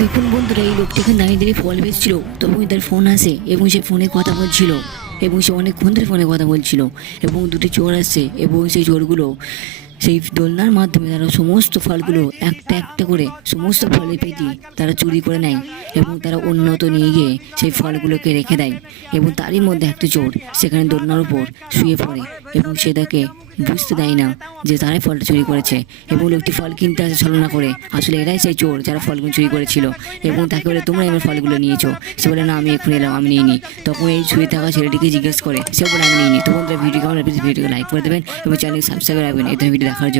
দেখুন বন্ধুরা, এই লোকটি এখানে দাঁড়িয়ে দাঁড়িয়ে ফল বেচছিল। তখন তার ফোন আসে এবং সে ফোনে কথা বলছিল এবং সে অনেকক্ষণ ধরে ফোনে কথা বলছিল এবং দুটি চোর আসছে এবং সেই চোরগুলো সেই দোলনার মাধ্যমে তারা সমস্ত ফলগুলো একটা একটা করে সমস্ত ফলের পেটি তারা চুরি করে নেয় এবং তারা অন্যত্র নিয়ে গিয়ে সেই ফলগুলোকে রেখে দেয়। এবং তারই মধ্যে একটা চোর সেখানে দোলনার উপর শুয়ে পড়ে এবং সে তাকে বুঝতে দেয় না যে তারাই ফলটা চুরি করেছে এবং লোকটি ফল কিনতে আসে ছলনা করে। আসলে এরাই সেই চোর যারা ফলগুলো চুরি করেছিল এবং তাকে বলে, তোমরা আমার ফলগুলো নিয়েছো? সে বলে, না, আমি এখন এলাম, আমি নিইনি। তখন এই শুয়ে থাকা ছেলেটিকে জিজ্ঞেস করে, সে বলে, আমি নিইনি। তো বন্ধুরা, ভিডিও কেমন, ভিডিওকে লাইক করে দেবেন এবং চ্যানেলকে সাবস্ক্রাইব রাখবেন এই ধরনের ভিডিও দেখার জন্য।